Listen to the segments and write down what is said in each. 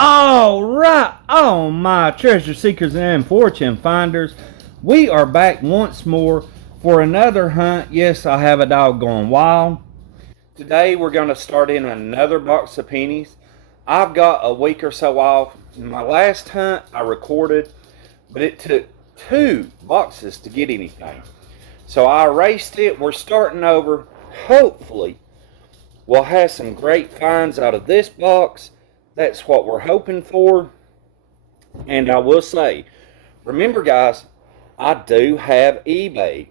All right, oh my treasure seekers and fortune finders, we are back once more for another hunt. Yes, I have a dog going wild. Today we're going to start in another box of pennies. I've got a week or so off. My last hunt I recorded, but it took 2 boxes to get anything. So I erased it. We're starting over. Hopefully we'll have some great finds out of this box. That's what we're hoping for. And I will say, remember guys, I do have eBay.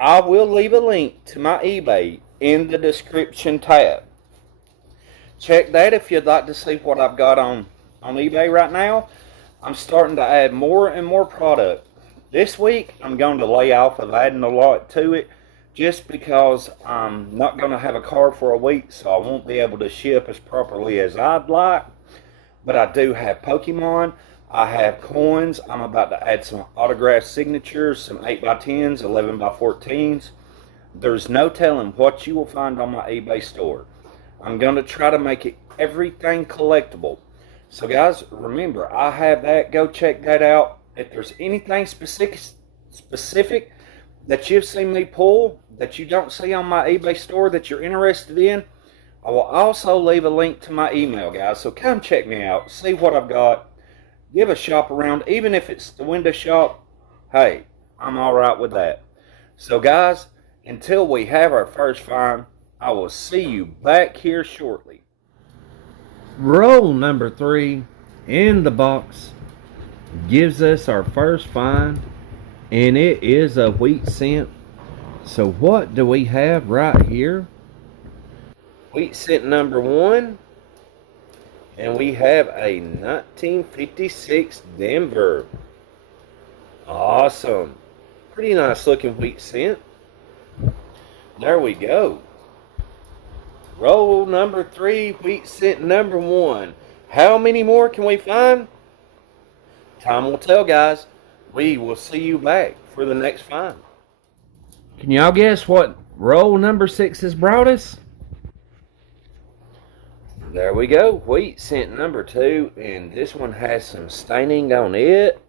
I will leave a link to my eBay in the description tab. Check that if you'd like to see what I've got on eBay right now. I'm starting to add more and more product. This week, I'm going to lay off of adding a lot to it just because I'm not going to have a car for a week, so I won't be able to ship as properly as I'd like. But I do have Pokemon. I have coins. I'm about to add some autographed signatures, some 8x10s, 11x14s. There's no telling what you will find on my eBay store. I'm going to try to make it everything collectible. So guys, remember, I have that. Go check that out. If there's anything specific that you've seen me pull that you don't see on my eBay store that you're interested in, I will also leave a link to my email, guys. So come check me out. See what I've got. Give a shop around. Even if it's the window shop, hey, I'm all right with that. So guys, until we have our first find, I will see you back here shortly. Roll number 3 in the box gives us our first find, and it is a wheat cent. So what do we have right here? Wheat cent number 1, and we have a 1956 Denver. Awesome. Pretty nice looking wheat cent. There we go. Roll number 3, wheat cent number 1. How many more can we find? Time will tell, guys. We will see you back for the next find. Can y'all guess what roll number 6 has brought us? There we go. Wheat cent number 2, and this one has some staining on it.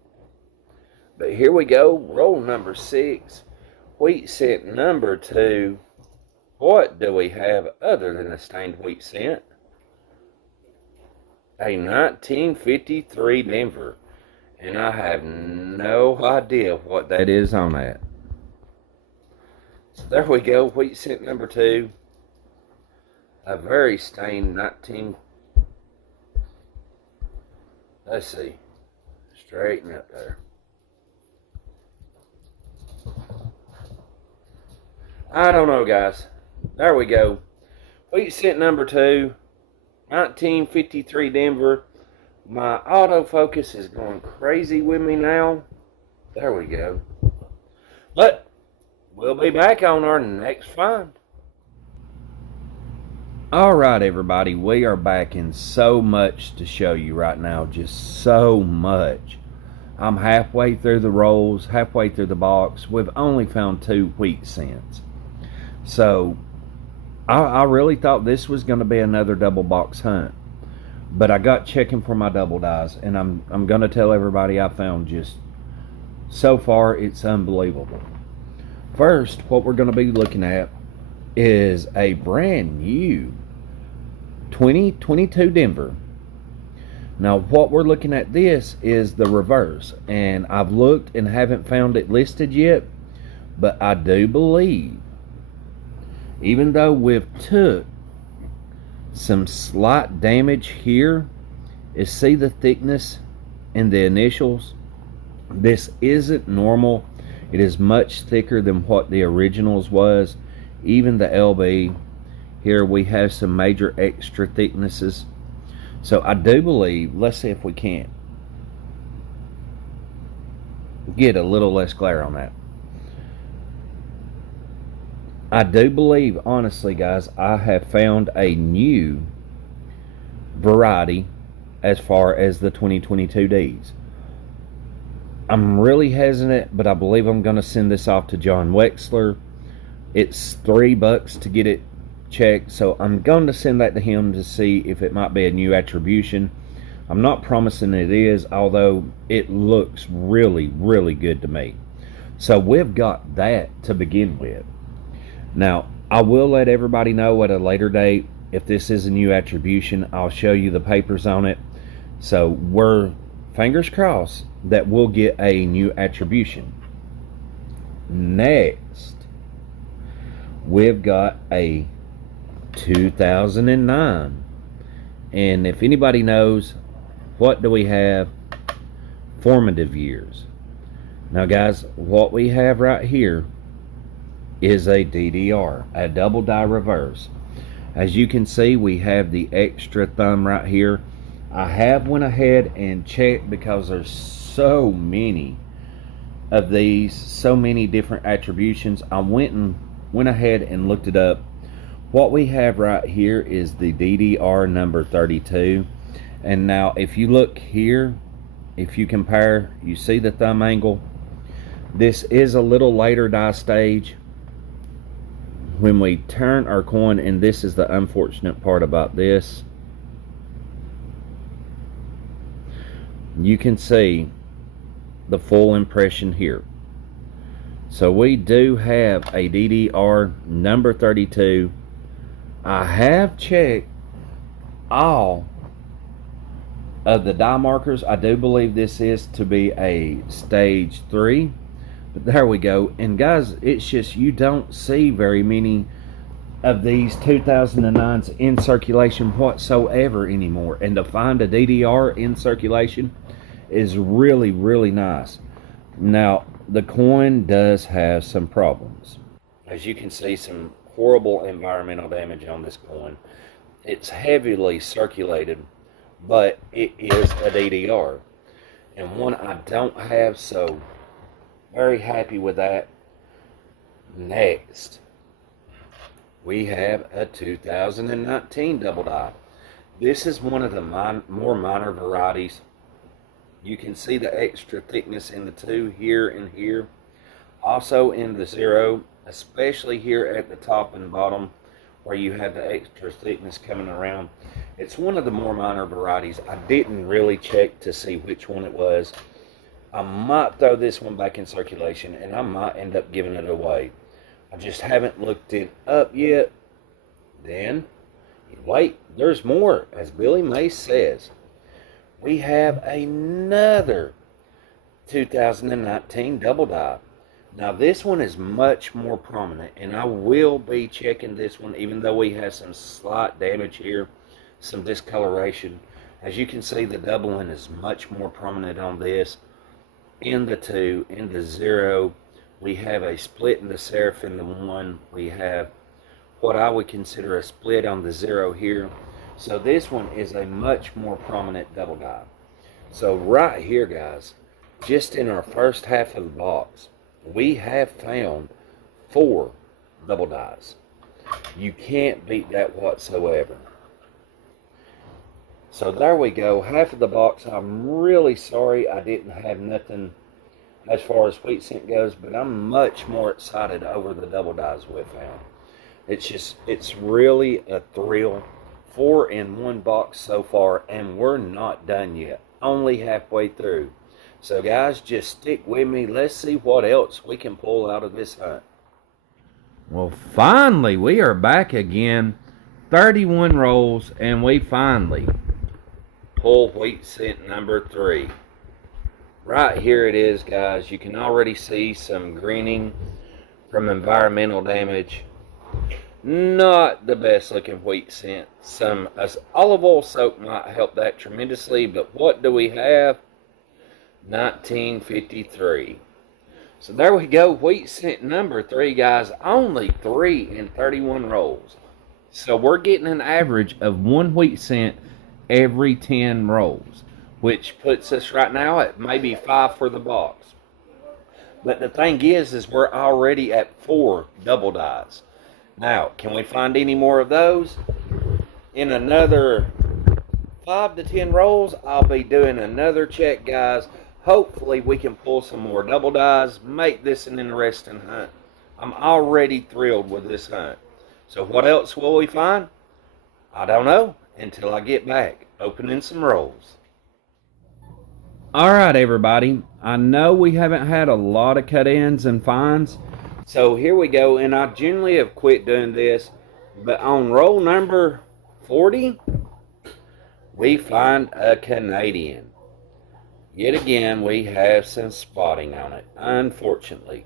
But here we go. Roll number 6. Wheat cent number 2. What do we have other than a stained wheat cent? A 1953 Denver. And I have no idea what that is on that. So there we go. Wheat cent number 2. A very stained 19... Let's see. Straighten up there. I don't know, guys. There we go. Wheat cent number 2. 1953 Denver. My autofocus is going crazy with me now. There we go. But we'll be back on our next find. Alright everybody, we are back in so much to show you right now. Just so much. I'm halfway through the rolls, halfway through the box. We've only found 2 wheat cents. So I really thought this was going to be another double box hunt. But I got checking for my double dies, and I'm going to tell everybody I found just, so far, it's unbelievable. First, what we're going to be looking at is a brand new 2022 Denver. Now, what we're looking at this is the reverse, and I've looked and haven't found it listed yet, but I do believe, even though we've took some slight damage here, is see the thickness and the initials. This isn't normal. It is much thicker than what the originals was. Even the LB here, we have some major extra thicknesses. So I do believe, let's see if we can't get a little less glare on that. I do believe, honestly guys, I have found a new variety as far as the 2022 Ds. I'm really hesitant, but I believe I'm going to send this off to John Wexler. It's $3 to get it checked, so I'm going to send that to him to see if it might be a new attribution. I'm not promising it is, although it looks really, really good to me. So we've got that to begin with. Now, I will let everybody know at a later date if this is a new attribution. I'll show you the papers on it. So we're fingers crossed that we'll get a new attribution. Next, we've got a 2009. And if anybody knows, what do we have? Formative years. Now guys, what we have right here is a DDR, a double die reverse. As you can see, we have the extra thumb right here. I have went ahead and checked because there's so many of these, so many different attributions. I went ahead and looked it up. What we have right here is the DDR number 32. And now if you look here, if you compare, you see the thumb angle. This is a little later die stage. When we turn our coin, and this is the unfortunate part about this, you can see the full impression here. So we do have a DDR number 32. I have checked all of the die markers. I do believe this is to be a stage 3. But there we go. And guys, it's just you don't see very many of these 2009s in circulation whatsoever anymore. And to find a DDR in circulation is really, really nice. Now, the coin does have some problems. As you can see, some horrible environmental damage on this coin. It's heavily circulated, but it is a DDR. And one I don't have, so very happy with that. Next, we have a 2019 double die. This is one of the more minor varieties. You can see the extra thickness in the 2 here and here. Also in the 0, especially here at the top and bottom where you have the extra thickness coming around. It's one of the more minor varieties. I didn't really check to see which one it was. I might throw this one back in circulation and I might end up giving it away. I just haven't looked it up yet. Then, wait, there's more. As Billy Mace says, we have another 2019 double die. Now this one is much more prominent, and I will be checking this one, even though we have some slight damage here, some discoloration. As you can see, the doubling is much more prominent on this. In the 2, in the 0, we have a split in the serif in the 1. We have what I would consider a split on the 0 here. So this one is a much more prominent double die. So right here, guys, just in our first half of the box, we have found 4 double dies. You can't beat that whatsoever. So there we go, half of the box. I'm really sorry I didn't have nothing as far as wheat scent goes, but I'm much more excited over the double dies we've found. It's really a thrill. 4 in one box so far, and we're not done yet. Only halfway through. So guys, just stick with me. Let's see what else we can pull out of this hunt. Well, finally, we are back again. 31 rolls, and we finally pull wheat scent number 3. Right here it is, guys. You can already see some greening from environmental damage. Not the best looking wheat scent. Some olive oil soak might help that tremendously, but what do we have? 1953. So there we go, wheat scent number 3, guys. Only 3 in 31 rolls. So we're getting an average of 1 wheat scent every 10 rolls, which puts us right now at maybe 5 for the box. But the thing is we're already at 4 double dies. Now, can we find any more of those? In another 5 to 10 rolls, I'll be doing another check, guys. Hopefully we can pull some more double dies, make this an interesting hunt. I'm already thrilled with this hunt. So what else will we find? I don't know until I get back opening some rolls. Alright, everybody. I know we haven't had a lot of cut-ins and finds, so here we go. And I generally have quit doing this, but on roll number 40, we find a Canadian. Yet again, we have some spotting on it, unfortunately.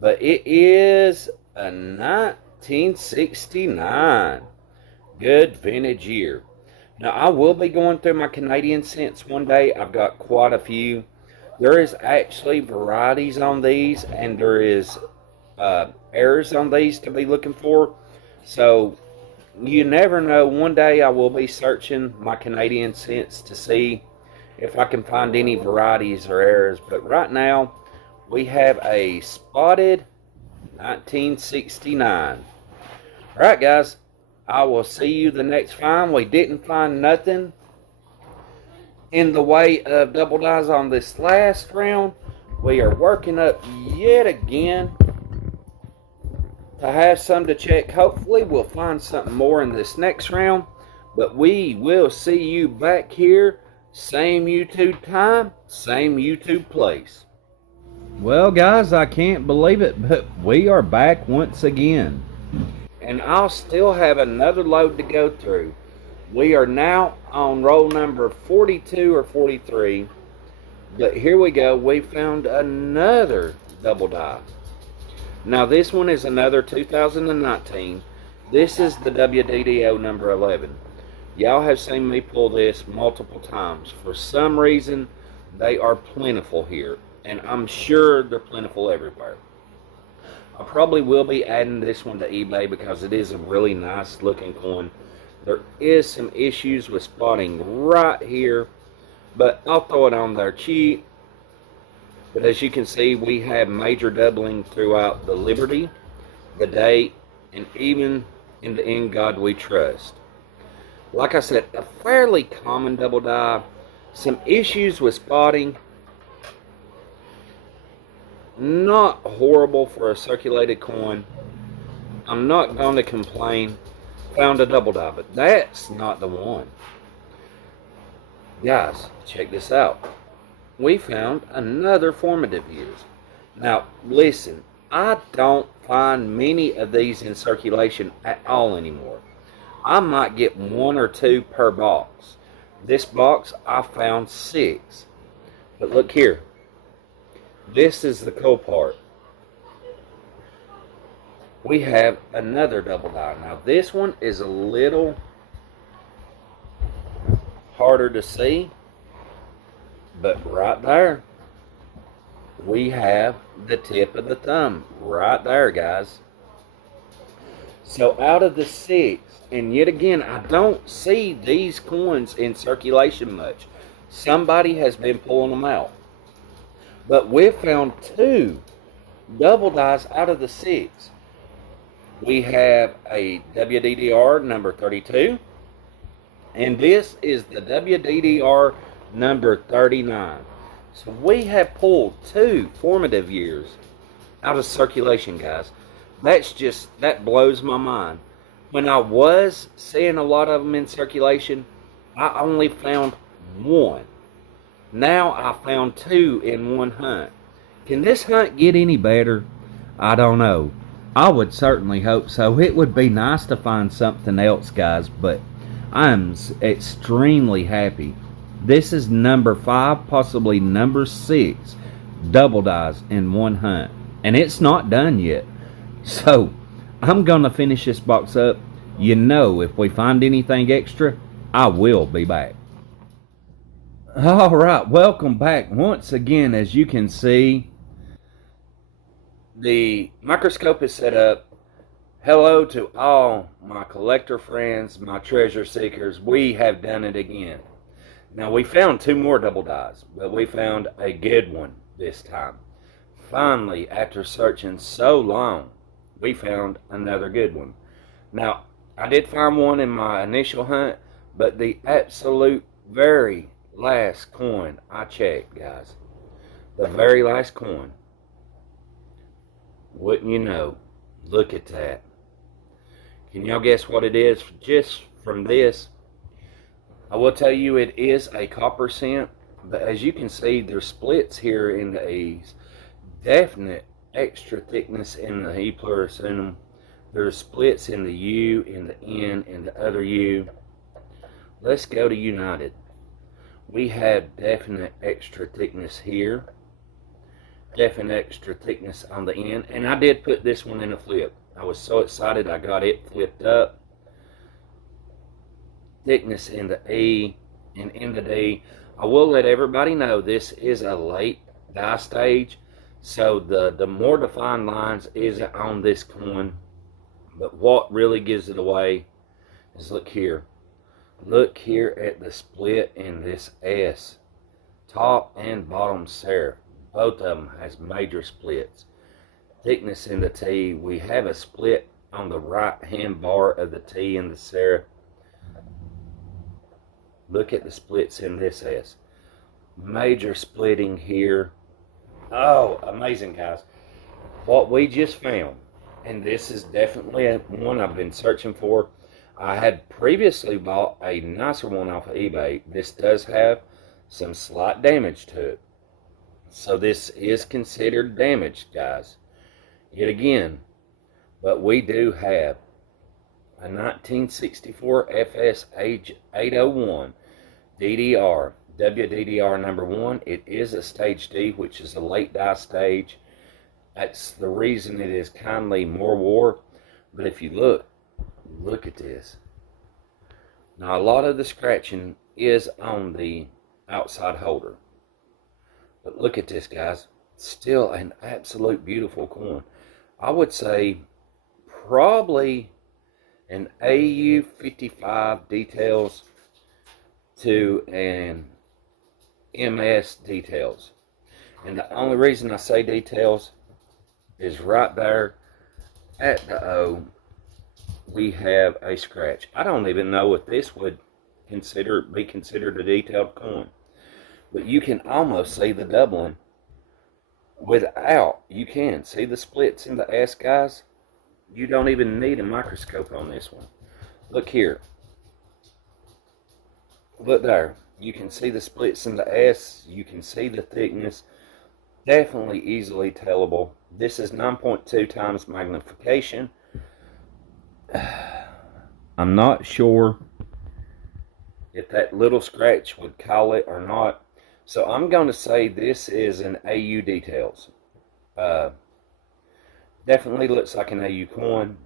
But it is a 1969. Good vintage year. Now, I will be going through my Canadian scents one day. I've got quite a few. There is actually varieties on these, and there is errors on these to be looking for. So, you never know. One day I will be searching my Canadian scents to see if I can find any varieties or errors. But right now, we have a spotted 1969. All right, guys. I will see you the next find. We didn't find nothing in the way of double dyes on this last round. We are working up yet again to have some to check. Hopefully we'll find something more in this next round. But we will see you back here. Same YouTube time, same YouTube place. Well, guys, I can't believe it, but we are back once again. And I'll still have another load to go through. We are now on roll number 42 or 43. But here we go. We found another double dye. Now this one is another 2019. This is the WDDO number 11. Y'all have seen me pull this multiple times. For some reason, they are plentiful here. And I'm sure they're plentiful everywhere. I probably will be adding this one to eBay because it is a really nice looking coin. There is some issues with spotting right here, but I'll throw it on there cheap. But as you can see, we have major doubling throughout the Liberty, the Date, and even in the In God We Trust. Like I said, a fairly common double dye. Some issues with spotting. Not horrible for a circulated coin. I'm not going to complain. Found a double dye, but that's not the one. Guys, check this out. We found another formative years. Now, listen, I don't find many of these in circulation at all anymore. I might get 1 or 2 per box. This box, I found 6. But look here. This is the cool part. We have another double dye. Now this one is a little harder to see, but right there we have the tip of the thumb right there, guys. So out of the 6, and yet again, I don't see these coins in circulation much. Somebody has been pulling them out. But we found 2 double dyes out of the 6. We have a WDDR number 32. And this is the WDDR number 39. So we have pulled 2 formative years out of circulation, guys. That blows my mind. When I was seeing a lot of them in circulation, I only found 1. Now I found 2 in one hunt. Can this hunt get any better? I don't know. I would certainly hope so. It would be nice to find something else, guys, but I'm extremely happy. This is number 5, possibly number 6 double dyes in one hunt. And it's not done yet. So, I'm going to finish this box up. You know, if we find anything extra, I will be back. Alright, welcome back once again. As you can see, the microscope is set up. Hello to all my collector friends, my treasure seekers. We have done it again. Now we found 2 more double dyes, but we found a good one this time. Finally, after searching so long, we found another good one. Now, I did find one in my initial hunt, but the absolute very last coin I checked, guys, the very last coin, wouldn't you know, look at that. Can y'all guess what it is just from this? I will tell you it is a copper cent, But as you can see, there's splits here in the E's. Definite extra thickness in the E plurisinum. There's splits in the U, in the N, and the other U. Let's go to United. We have definite extra thickness here. Definite extra thickness on the end. And I did put this one in a flip. I was so excited I got it flipped up. Thickness in the E and in the D. I will let everybody know this is a late dye stage. So the more defined lines is on this coin. But what really gives it away is look here. Look here at the split in this S. Top and bottom serif. Both of them has major splits. Thickness in the T. We have a split on the right hand bar of the T and the serif. Look at the splits in this S. Major splitting here. Oh, amazing, guys. What we just found, and this is definitely one I've been searching for. I had previously bought a nicer one off of eBay. This does have some slight damage to it. So this is considered damaged, guys. Yet again, but we do have a 1964 FS 801 DDR, WDDR number 1. It is a stage D, which is a late dye stage. That's the reason it is kindly more wore. But if you look at this. Now a lot of the scratching is on the outside holder. But look at this, guys. Still an absolute beautiful coin. I would say probably an AU 55 details to an MS details. And the only reason I say details is right there at the O, we have a scratch. I don't even know if this would be considered a detailed coin. But you can almost see the doubling without, you can see the splits in the S, guys. You don't even need a microscope on this one. Look here. Look there. You can see the splits in the S. You can see the thickness. Definitely easily tellable. This is 9.2 times magnification. I'm not sure if that little scratch would call it or not. So I'm going to say this is an AU details. Definitely looks like an AU coin.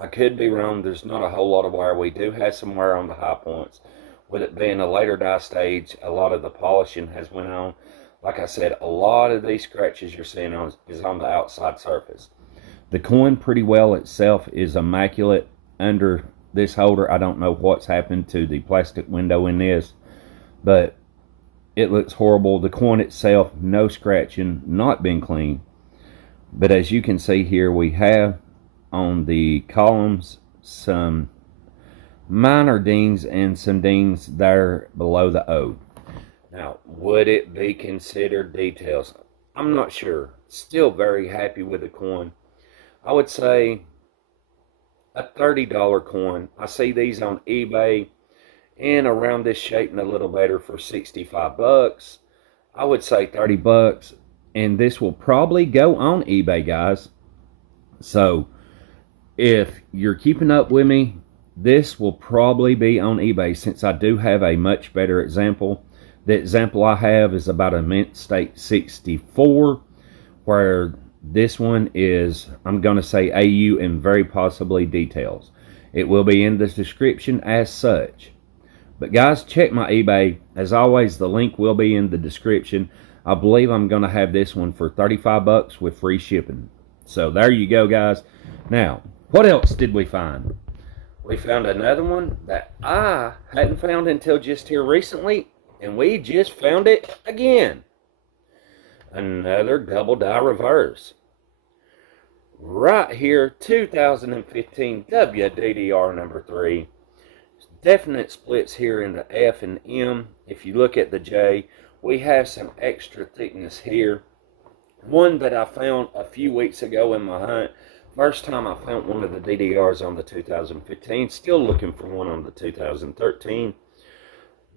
I could be wrong. There's not a whole lot of wear. We do have some wear on the high points. With it being a later dye stage, a lot of the polishing has went on. Like I said, a lot of these scratches you're seeing is on the outside surface. The coin pretty well itself is immaculate. Under this holder, I don't know what's happened to the plastic window in this, but it looks horrible. The coin itself, no scratching, not been clean. But as you can see here, we have on the columns some minor dings and some dings there below the O. Now, would it be considered details? I'm not sure. Still very happy with the coin. I would say a $30 coin. I see these on eBay and around this shape and a little better for 65 bucks. I would say 30 bucks. And this will probably go on eBay, guys. So if you're keeping up with me, this will probably be on eBay since I do have a much better example. The example I have is about a mint state 64, where this one is, I'm going to say AU and very possibly details. It will be in the description as such. But guys, check my eBay. As always, the link will be in the description. I believe I'm going to have this one for 35 bucks with free shipping. So there you go, guys. Now, what else did we find? We found another one that I hadn't found until just here recently, and we just found it again. Another double dye reverse. Right here, 2015 WDDR number 3. Definite splits here in the F and M. If you look at the J, we have some extra thickness here. One that I found a few weeks ago in my hunt. First time I found one of the DDRs on the 2015. Still looking for one on the 2013.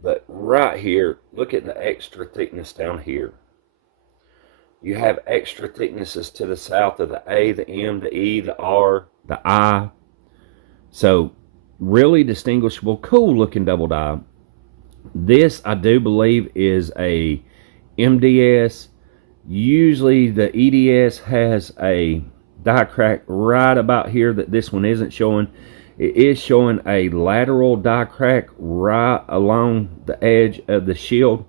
But right here, look at the extra thickness down here. You have extra thicknesses to the south of the A, the M, the E, the R, the I. So really distinguishable, cool looking double die. This I do believe is a MDS. Usually the EDS has a die crack right about here that this one isn't showing. It is showing a lateral die crack right along the edge of the shield.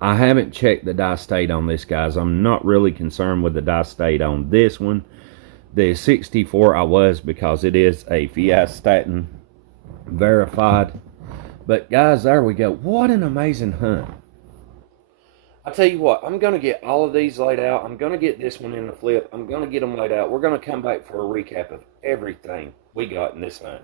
I haven't checked the die state on this, guys. I'm not really concerned with the die state on this one. The 64 I was, because it is a Fiat verified. But guys, there we go. What an amazing hunt. I tell you what, I'm going to get all of these laid out. I'm going to get this one in the flip. I'm going to get them laid out. We're going to come back for a recap of everything we got in this hunt.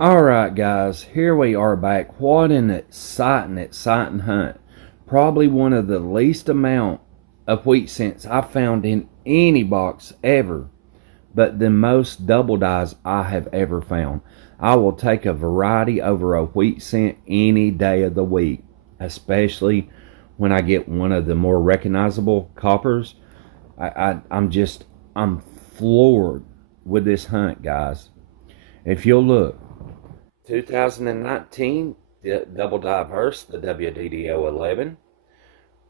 Alright guys, here we are back. What an exciting hunt. Probably one of the least amount of wheat cents I found in any box ever, but the most double dies I have ever found. I will take a variety over a wheat cent any day of the week, especially when I get one of the more recognizable coppers. I'm floored with this hunt, guys. If you'll look, 2019 double die verse, the WDDO 11,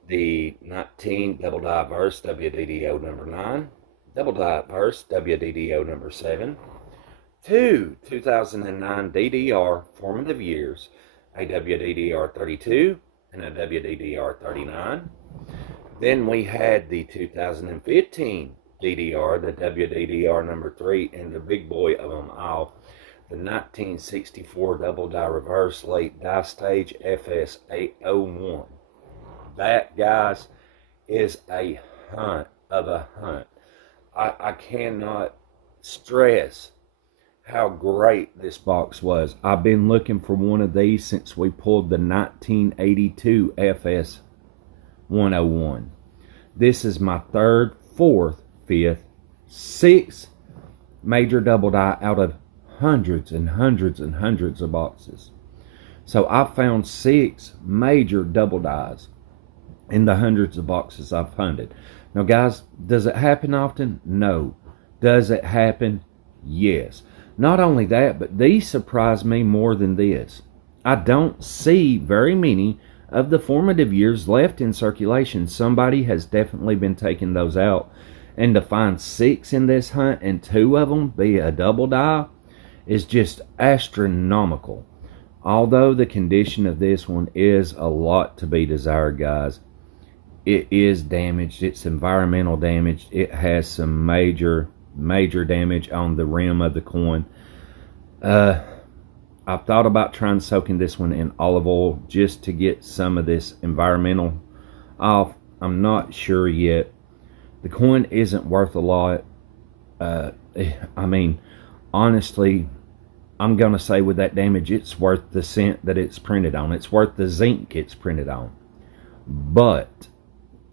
the 19 double die verse WDDO number 9, double die verse WDDO number 7, two 2009 DDR formative years, a WDDR 32 and a WDDR 39. Then we had the 2015 DDR, the WDDR number 3, and the big boy of them all, the 1964 double die reverse late die stage FS 801. That, guys, is a hunt of a hunt. I cannot stress how great this box was. I've been looking for one of these since we pulled the 1982 FS 101. This is my third, fourth, fifth, sixth major double die out of hundreds and hundreds and hundreds of boxes. So I found 6 major double dies in the hundreds of boxes I've hunted. Now guys, does it happen often? No. Does it happen? Yes. Not only that, but these surprise me more than this. I don't see very many of the formative years left in circulation. Somebody has definitely been taking those out. And to find 6 in this hunt and 2 of them be a double die is just astronomical. Although the condition of this one is a lot to be desired, guys. It is damaged. It's environmental damage. It has some major damage on the rim of the coin. I've thought about trying soaking this one in olive oil just to get some of this environmental off. I'm not sure yet. The coin isn't worth a lot. I mean, honestly, I'm going to say with that damage, it's worth the cent that it's printed on. It's worth the zinc it's printed on. But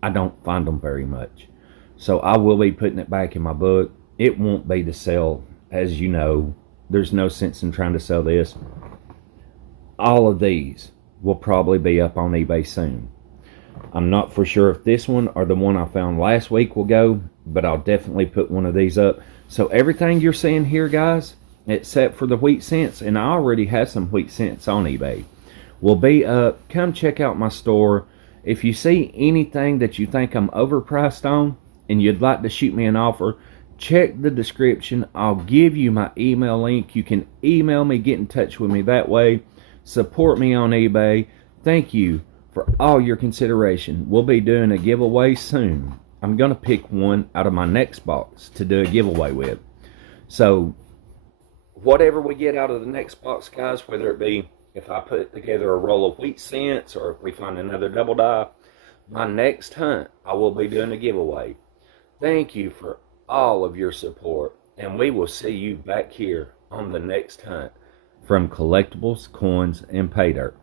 I don't find them very much. So I will be putting it back in my book. It won't be to sell, as you know. There's no sense in trying to sell this. All of these will probably be up on eBay soon. I'm not for sure if this one or the one I found last week will go, but I'll definitely put one of these up. So everything you're seeing here, guys, except for the wheat cents, and I already have some wheat cents on eBay, will be up. Come check out my store. If you see anything that you think I'm overpriced on and you'd like to shoot me an offer, check the description. I'll give you my email link. You can email me, get in touch with me that way. Support me on eBay. Thank you for all your consideration. We'll be doing a giveaway soon. I'm going to pick one out of my next box to do a giveaway with. So whatever we get out of the next box, guys, whether it be if I put together a roll of wheat cents or if we find another double die, my next hunt, I will be doing a giveaway. Thank you for all of your support, and we will see you back here on the next hunt from Collectibles, Coins, and Pay Dirt.